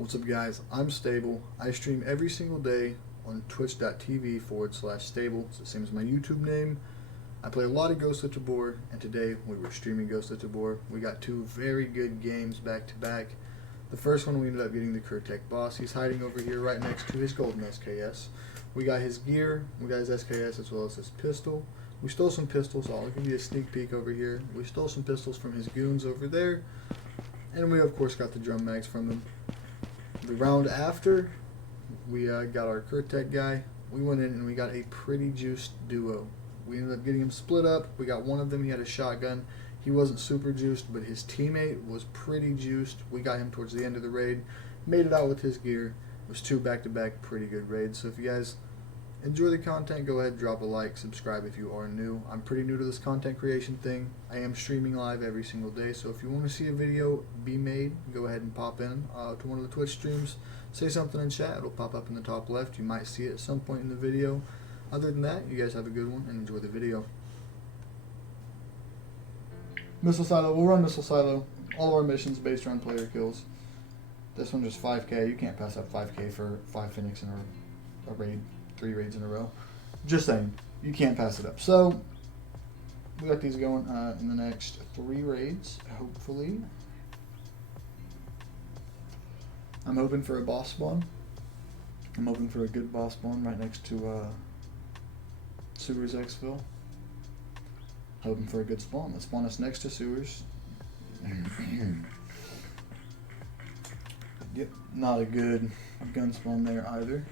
What's up, guys? I'm Stable. I stream every single day on twitch.tv/stable. It's the same as my YouTube name. I play a lot of Ghost of Tabor, and today we were streaming Ghost of Tabor. We got two very good games back to back. The first one we ended up getting the Krtek boss. He's hiding over here right next to his golden SKS. We got his gear, we got his SKS as well as his pistol. We stole some pistols, I'll give you a sneak peek over here. We stole some pistols from his goons over there. And we of course got the drum mags from them. The round after, we got our Krtek guy. We went in and we got a pretty juiced duo. We ended up getting him split up. We got one of them, he had a shotgun. He wasn't super juiced, but his teammate was pretty juiced. We got him towards the end of the raid. Made it out with his gear. It was two back-to-back pretty good raids. So if you guys enjoy the content, go ahead, drop a like, subscribe if you are new. I'm pretty new to this content creation thing. I am streaming live every single day, so if you want to see a video be made, go ahead and pop in to one of the Twitch streams. Say something in chat. It'll pop up in the top left. You might see it at some point in the video. Other than that, you guys have a good one and enjoy the video. Missile Silo. We'll run Missile Silo. All of our missions based around player kills. This one just 5K. You can't pass up 5K for 5 Phoenix in a raid. 3 raids in a row. Just saying, you can't pass it up. So we got these going in the next 3 raids, hopefully. I'm hoping for a boss spawn. I'm hoping for a good boss spawn right next to Sewers Exfil. Hoping for a good spawn. Let's spawn us next to Sewers. Yep, not a good gun spawn there either.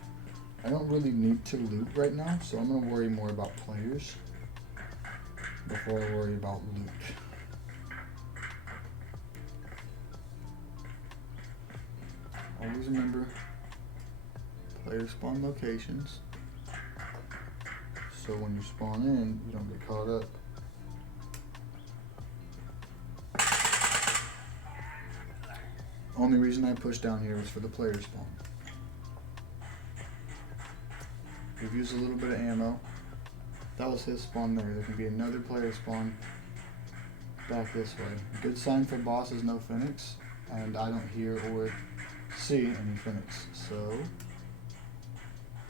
I don't really need to loot right now, so I'm going to worry more about players before I worry about loot. Always remember player spawn locations, so when you spawn in, you don't get caught up. Only reason I pushed down here was for the player spawn. We've used a little bit of ammo. That was his spawn there. There can be another player spawn back this way. Good sign for boss is no Phoenix, and I don't hear or see any Phoenix. So,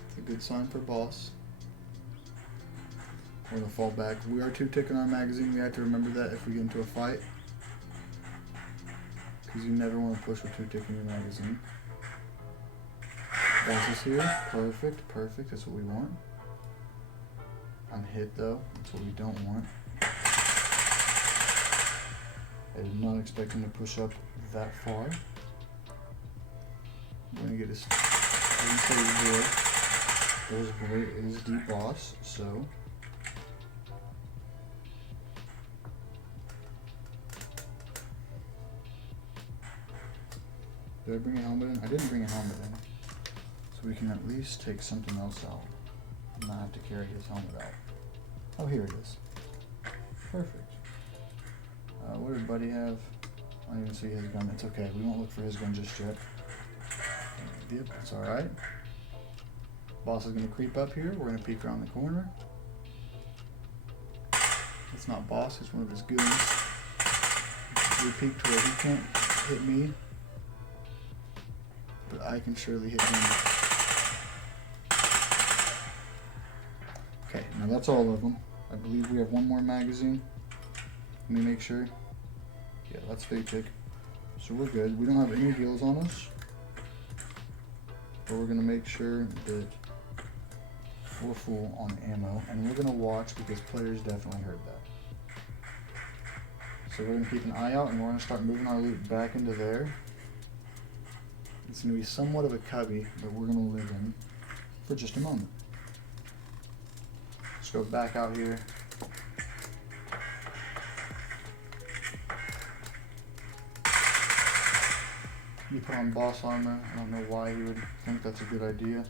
it's a good sign for boss. We're going to fall back. We are 2-ticking our magazine. We have to remember that if we get into a fight, because you never want to push with 2-ticking your magazine. Boss is here. Perfect, perfect. That's what we want. I'm hit though. That's what we don't want. I did not expect him to push up that far. I'm gonna get his. I didn't say he's there. There's where is the boss. So. Did I bring a helmet in? I didn't bring a helmet in. So we can at least take something else out and not have to carry his helmet out. Oh, here it is. Perfect. What did Buddy have? I don't even see his gun. It's okay. We won't look for his gun just yet. Yep, that's alright. Boss is going to creep up here. We're going to peek around the corner. It's not Boss. It's one of his goons. We peek to where he can't hit me, but I can surely hit him. Okay, now that's all of them. I believe we have one more magazine. Let me make sure. Yeah, that's 3-tick. So we're good. We don't have any heals on us. But we're going to make sure that we're full on ammo. And we're going to watch because players definitely heard that. So we're going to keep an eye out and we're going to start moving our loot back into there. It's going to be somewhat of a cubby that we're going to live in for just a moment. Let's go back out here. You put on boss armor. I don't know why you would think that's a good idea.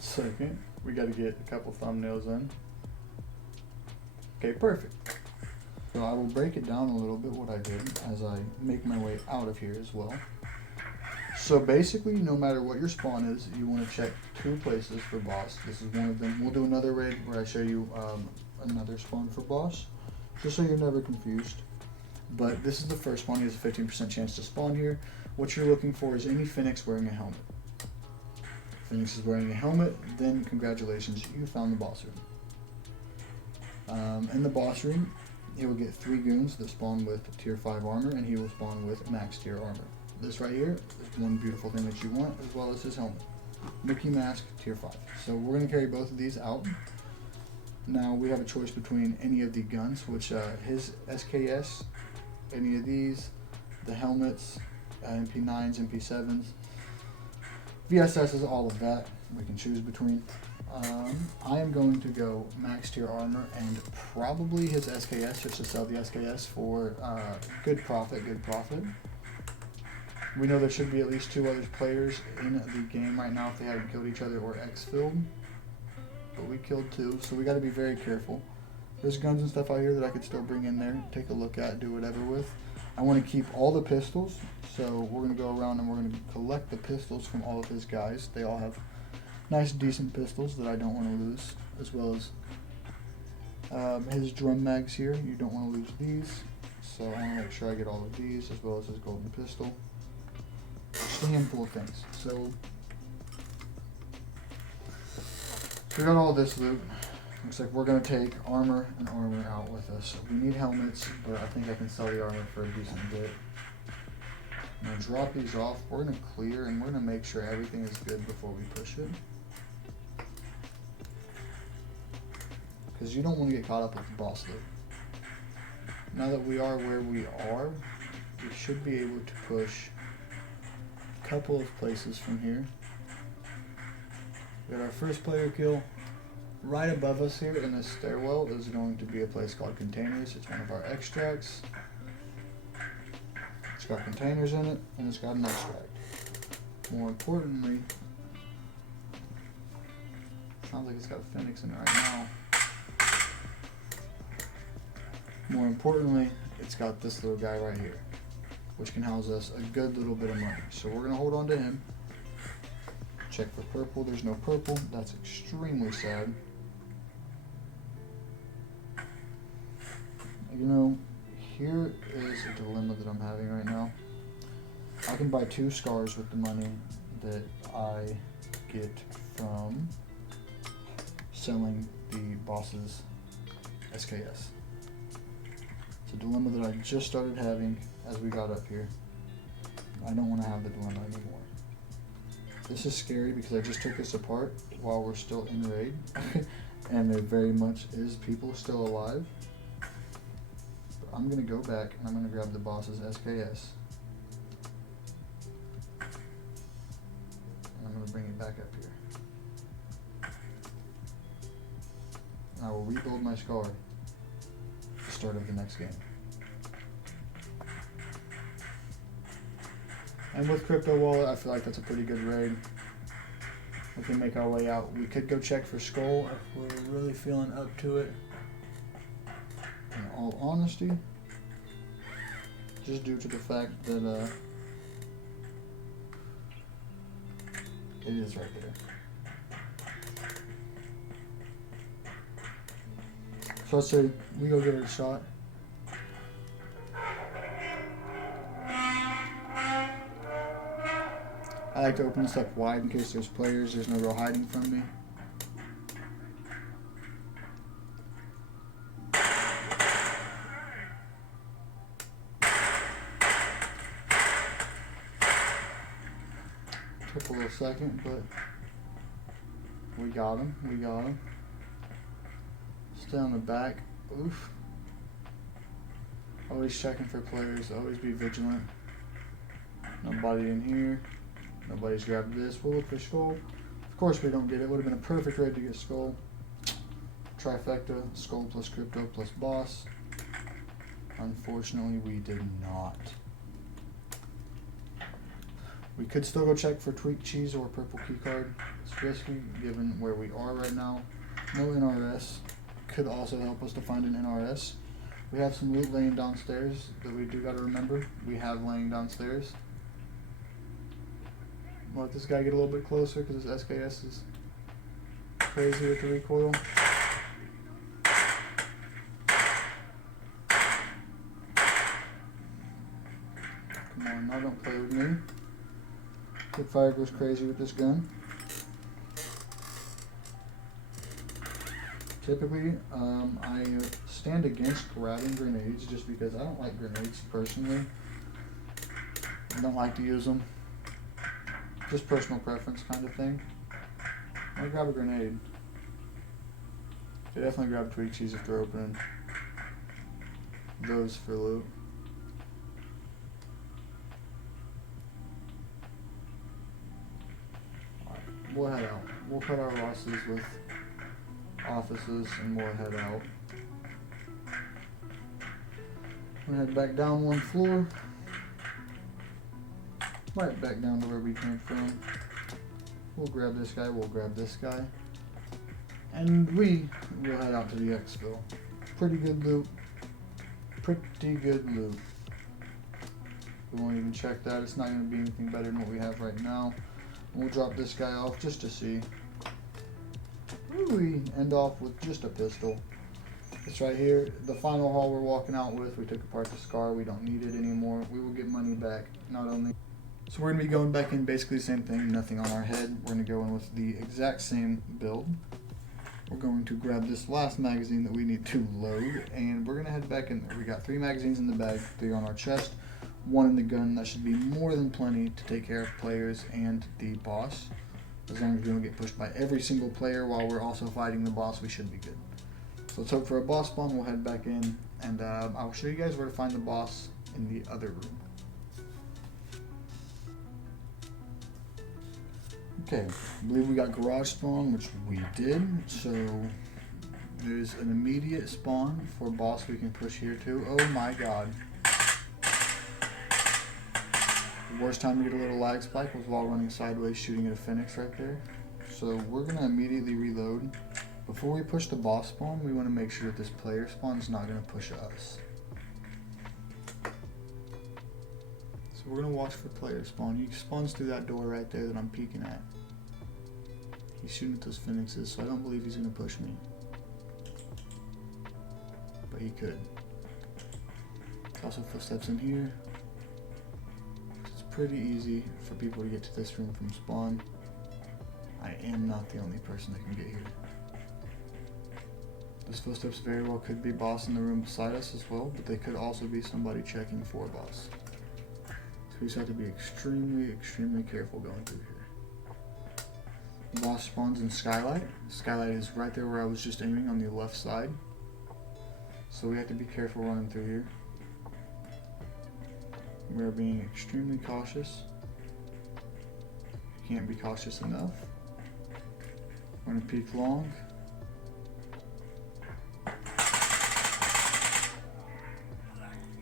Second, we got to get a couple thumbnails in. Okay, perfect. So I will break it down a little bit what I did as I make my way out of here as well. So basically, no matter what your spawn is, you want to check 2 places for boss. This is one of them. We'll do another raid where I show you another spawn for boss, just so you're never confused. But this is the first one. He has a 15% chance to spawn here. What you're looking for is any Phoenix wearing a helmet. If Phoenix is wearing a helmet, then congratulations, you found the boss room. In the boss room, he will get 3 goons that spawn with tier 5 armor, and he will spawn with max tier armor. This right here is one beautiful thing that you want, as well as his helmet. Mickey Mask, tier 5. So we're going to carry both of these out. Now we have a choice between any of the guns, which his SKS, any of these, the helmets, MP9s, MP7s, VSSs, all of that we can choose between. I am going to go max tier armor and probably his SKS, just to sell the SKS for good profit. We know there should be at least 2 other players in the game right now if they haven't killed each other or exfilled. But we killed 2, so we got to be very careful. There's guns and stuff out here that I could still bring in there, take a look at, do whatever with. I want to keep all the pistols, so we're going to go around and we're going to collect the pistols from all of his guys. They all have nice, decent pistols that I don't want to lose, as well as his drum mags here. You don't want to lose these, so I want to make sure I get all of these, as well as his golden pistol. Just a handful of things. So we got all this loot. Looks like we're going to take armor and armor out with us. We need helmets, but I think I can sell the armor for a decent bit. I'm going to drop these off. We're going to clear, and we're going to make sure everything is good before we push it. Because you don't want to get caught up with the boss loot. Now that we are where we are, we should be able to push a couple of places from here. We got our first player kill. Right above us here in this stairwell is going to be a place called Containers. It's one of our extracts. It's got containers in it, and it's got an extract. More importantly, sounds like it's got a Phoenix in it right now. More importantly, it's got this little guy right here, which can house us a good little bit of money. So we're going to hold on to him. Check for purple. There's no purple. That's extremely sad. You know, here is a dilemma that I'm having right now. I can buy 2 scars with the money that I get from selling the boss's SKS. It's a dilemma that I just started having as we got up here. I don't want to have the dilemma anymore. This is scary because I just took this apart while we're still in raid, and there very much is people still alive. But I'm going to go back and I'm going to grab the boss's SKS. And I'm going to bring it back up here. And I will rebuild my scar at the start of the next game. And with Crypto Wallet, I feel like that's a pretty good raid. We can make our way out. We could go check for Skull if we're really feeling up to it. In all honesty, just due to the fact that it is right there. So let's say we go give it a shot. I like to open this up wide in case there's players. There's no real hiding from me. Took a little second, but we got him. We got him. Stay on the back. Oof. Always checking for players. Always be vigilant. Nobody in here. Nobody's grabbed this. We'll look for Skull. Of course we don't get it. Would have been a perfect raid to get Skull. Trifecta, Skull plus Crypto plus Boss. Unfortunately, we did not. We could still go check for Tweaked Cheese or Purple Keycard. It's risky given where we are right now. No NRS. Could also help us to find an NRS. We have some loot laying downstairs that we do gotta remember. We have laying downstairs. Let this guy get a little bit closer because his SKS is crazy with the recoil. Come on, now don't play with me. Hip fire goes crazy with this gun. Typically, I stand against grabbing grenades just because I don't like grenades personally. I don't like to use them. Just personal preference kind of thing. I grab a grenade. They definitely grab Tweaksies if they're opening those for loot. Alright, we'll head out. We'll cut our losses with offices and we'll head out. We'll head back down one floor. Right back down to where we came from. We'll grab this guy, we'll grab this guy. And we will head out to the exfil. Pretty good loot. Pretty good loot. We won't even check that. It's not going to be anything better than what we have right now. We'll drop this guy off just to see. We end off with just a pistol. It's right here. The final haul we're walking out with. We took apart the SCAR. We don't need it anymore. We will get money back. Not only. So we're going to be going back in basically the same thing. Nothing on our head. We're going to go in with the exact same build. We're going to grab this last magazine that we need to load. And we're going to head back in there. We got 3 magazines in the bag. 3 on our chest. 1 in the gun. That should be more than plenty to take care of players and the boss. As long as we don't get pushed by every single player while we're also fighting the boss, we should be good. So let's hope for a boss spawn. We'll head back in, and I'll show you guys where to find the boss in the other room. Okay, I believe we got garage spawn, which we did. So there's an immediate spawn for boss we can push here too. Oh my god. The worst time to get a little lag spike was while running sideways shooting at a Phoenix right there. So we're going to immediately reload. Before we push the boss spawn, we want to make sure that this player spawn is not going to push us. So we're going to watch for player spawn. He spawns through that door right there that I'm peeking at. He's shooting at those Phoenixes, so I don't believe he's going to push me. But he could. There's also footsteps in here. Pretty easy for people to get to this room from spawn. I am not the only person that can get here. Those footsteps very well could be boss in the room beside us as well, but they could also be somebody checking for boss. So we just have to be extremely, extremely careful going through here. Boss spawns in Skylight. Skylight is right there where I was just aiming on the left side. So we have to be careful running through here. We're being extremely cautious. Can't be cautious enough. We're gonna peek long.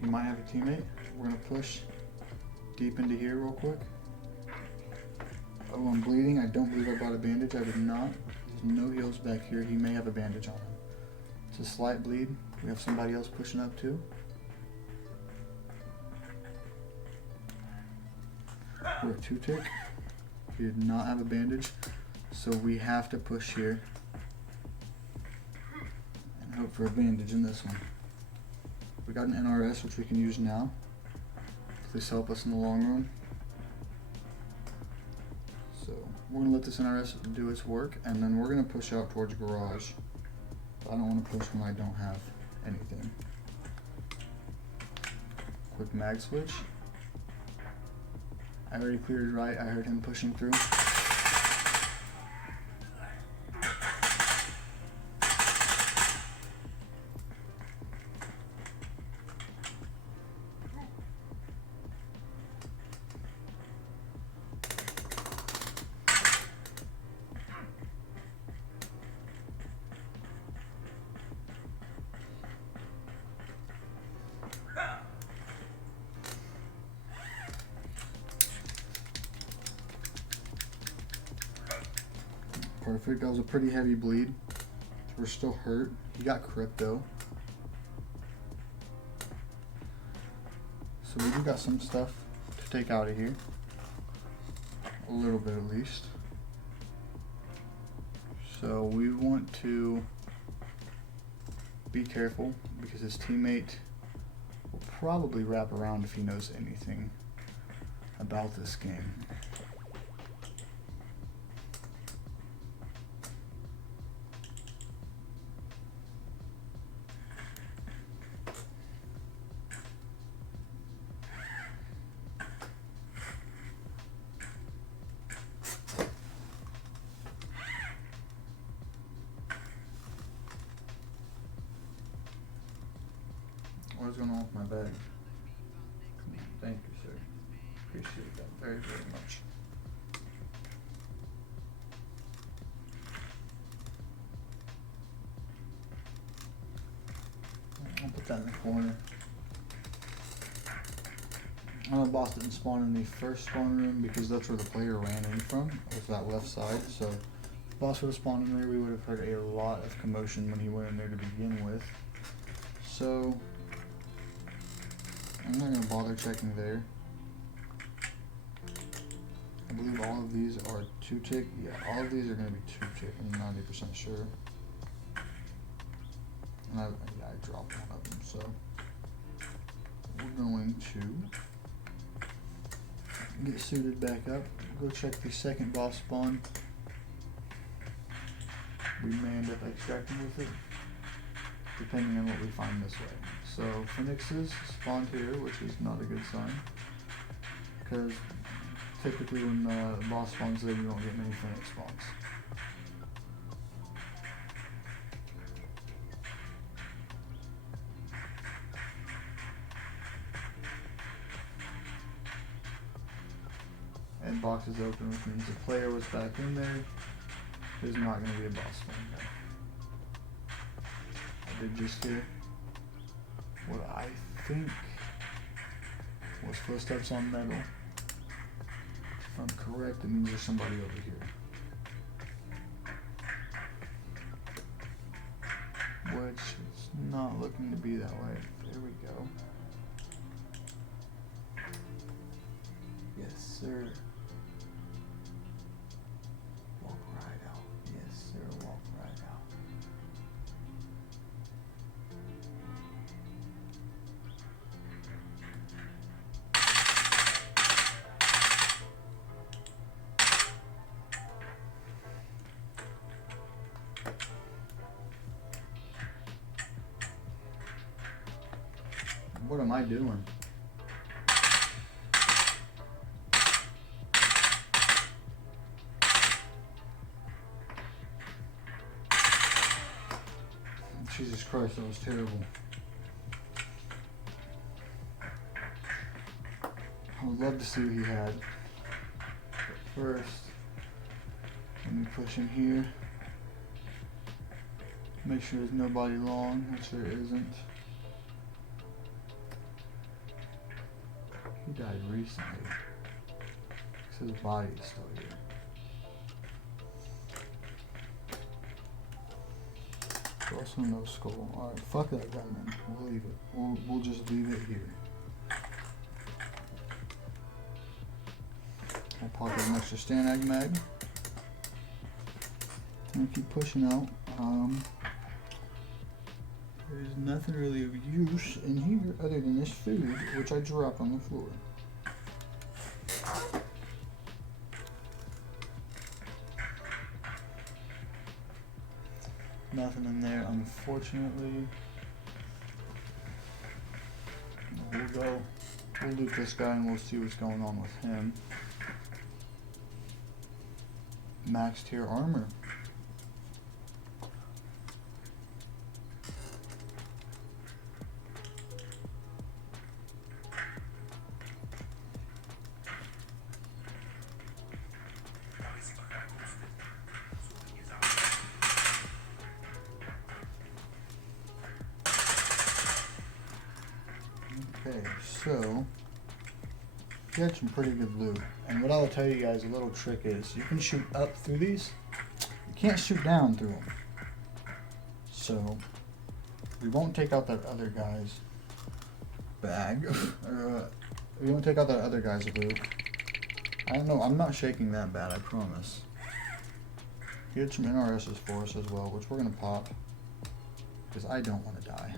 He might have a teammate. We're gonna push deep into here real quick. Oh, I'm bleeding. I don't believe I brought a bandage. I did not. There's no heals back here. He may have a bandage on him. It's a slight bleed. We have somebody else pushing up too. We're at 2 tick. He did not have a bandage, so we have to push here and hope for a bandage in this one. We got an NRS, which we can use now. Please help us in the long run. So we're gonna let this NRS do its work, and then we're gonna push out towards garage. I don't want to push when I don't have anything. Quick mag switch. I already cleared right. I heard him pushing through. Perfect. That was a pretty heavy bleed. We're still hurt. He got crypto. So we do got some stuff to take out of here. A little bit at least. So we want to be careful because his teammate will probably wrap around if he knows anything about this game. What's going on with my bag? Thank you, sir. Appreciate that very, very much. I'll put that in the corner. I know boss didn't spawn in the first spawn room because that's where the player ran in from, was that left side. So if boss would have spawned in there, we would have heard a lot of commotion when he went in there to begin with. So I'm not going to bother checking there. I believe all of these are 2-tick. Yeah, all of these are going to be 2-tick. I'm 90% sure. And I dropped one of them, so we're going to get suited back up. Go check the second boss spawn. We may end up extracting with it, depending on what we find this way. So Phoenixes spawned here, which is not a good sign, because typically when the boss spawns there, you don't get many Phoenix spawns. And box is open, which means the player was back in there. There's not going to be a boss spawn there. I did just hear what I think was footsteps on metal. If I'm correct, it means there's somebody over here. Which is not looking to be that way. There we go. Yes, sir. Walk right out. Yes, sir. Walk right out. What am I doing? Jesus Christ, that was terrible. I would love to see what he had. But first, let me push in here. Make sure there's nobody long, which there isn't. He died recently. So his body is still here. Also no skull. Alright, fuck that gun then. We'll leave it. We'll just leave it here. I'll pocket an extra Stanag mag. And keep pushing out. There's nothing really of use in here other than this food, which I dropped on the floor. Nothing in there, unfortunately. We'll loot this guy and we'll see what's going on with him. Max tier armor. Okay, so you had some pretty good loot. And what I'll tell you guys, a little trick is you can shoot up through these. You can't shoot down through them. So we won't take out that other guy's bag or we won't take out that other guy's loot. I don't know, I'm not shaking that bad, I promise. He had some NRSs for us as well, which we're gonna pop. Because I don't want to die.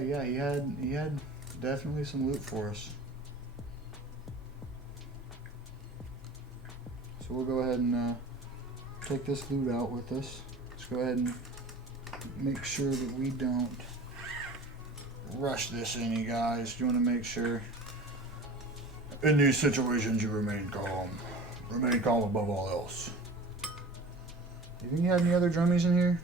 Yeah, he had definitely some loot for us. So we'll go ahead and take this loot out with us. Let's go ahead and make sure that we don't rush this in, you guys. You want to make sure in these situations you remain calm. Remain calm above all else. You think you had any other drummies in here?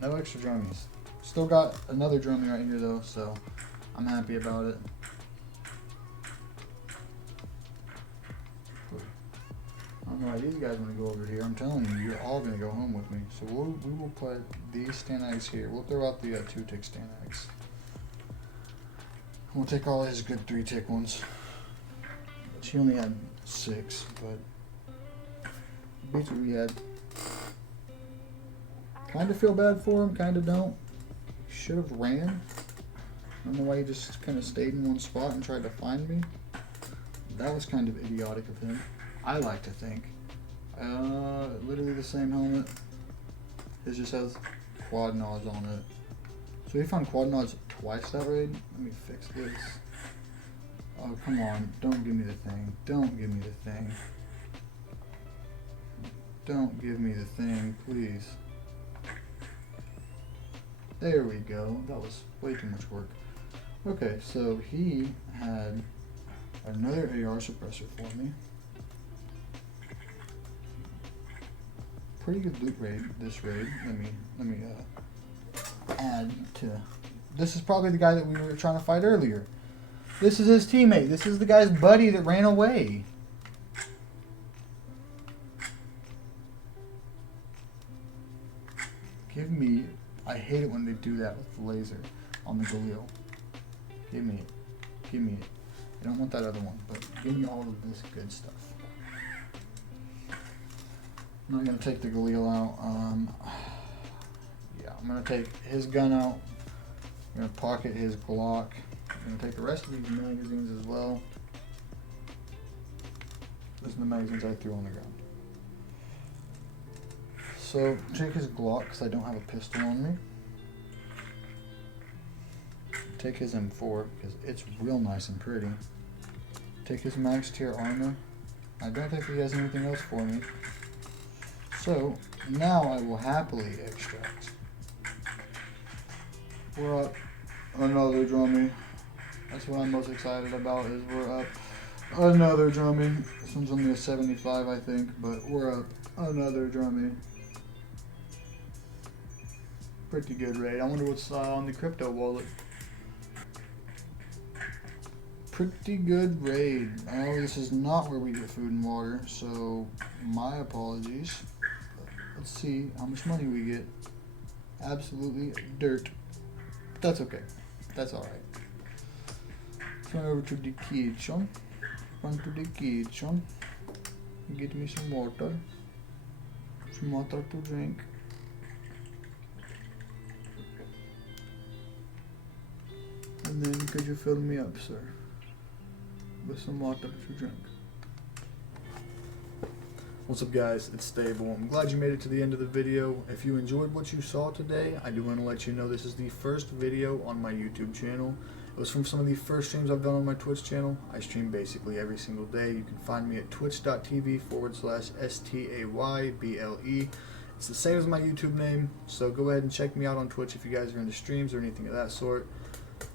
No extra drummies. Still got another drummie right here though, so I'm happy about it. I don't know why these guys want to go over here. I'm telling you, you're all going to go home with me. So we will put these stand eggs here. We'll throw out the 2-tick stand eggs. We'll take all his good 3-tick ones. Which he only had 6, but beats what we had. Kind of feel bad for him, kind of don't. Should have ran. I don't know why he just kind of stayed in one spot and tried to find me. That was kind of idiotic of him. I like to think. Literally the same helmet. His just has quad nods on it. So he found quad nods twice that raid. Let me fix this. Oh, come on. Don't give me the thing. Don't give me the thing. Don't give me the thing, please. There we go. That was way too much work. Okay, so he had another AR suppressor for me. Pretty good loot raid, this raid. Let me add to. This is probably the guy that we were trying to fight earlier. This is his teammate. This is the guy's buddy that ran away. Give me. I hate it when they do that with the laser on the Galil. Give me it. Give me it. I don't want that other one, but give me all of this good stuff. I'm not going to take the Galil out. Yeah, I'm going to take his gun out. I'm going to pocket his Glock. I'm going to take the rest of these magazines as well. Those are the magazines I threw on the ground. So, take his Glock, because I don't have a pistol on me. Take his M4, because it's real nice and pretty. Take his max tier armor. I don't think he has anything else for me. So, now I will happily extract. We're up another drummie. That's what I'm most excited about, is we're up another drummie. This one's only a 75, I think, but we're up another drummie. Pretty good raid. I wonder what's on the crypto wallet. Pretty good raid. Oh, this is not where we get food and water, so my apologies. Let's see how much money we get. Absolutely dirt. But that's okay. That's alright. Turn over to the kitchen. Run to the kitchen. Get me some water. Some water to drink. And then could you fill me up, sir, with some water to drink? What's up, guys? It's Stable. I'm glad you made it to the end of the video. If you enjoyed what you saw today, I do want to let you know this is the first video on my YouTube channel. It was from some of the first streams I've done on my Twitch channel. I stream basically every single day. You can find me at twitch.tv/STAYBLE. It's the same as my YouTube name, so go ahead and check me out on Twitch if you guys are into streams or anything of that sort.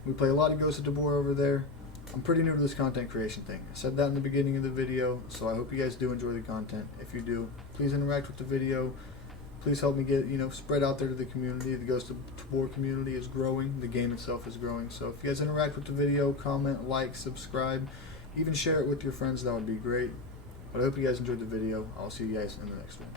We play a lot of Ghost of Tabor over there. I'm pretty new to this content creation thing. I said that in the beginning of the video, so I hope you guys do enjoy the content. If you do, please interact with the video. Please help me get, spread out there to the community. The Ghost of Tabor community is growing. The game itself is growing. So if you guys interact with the video, comment, like, subscribe, even share it with your friends, that would be great. But I hope you guys enjoyed the video. I'll see you guys in the next one.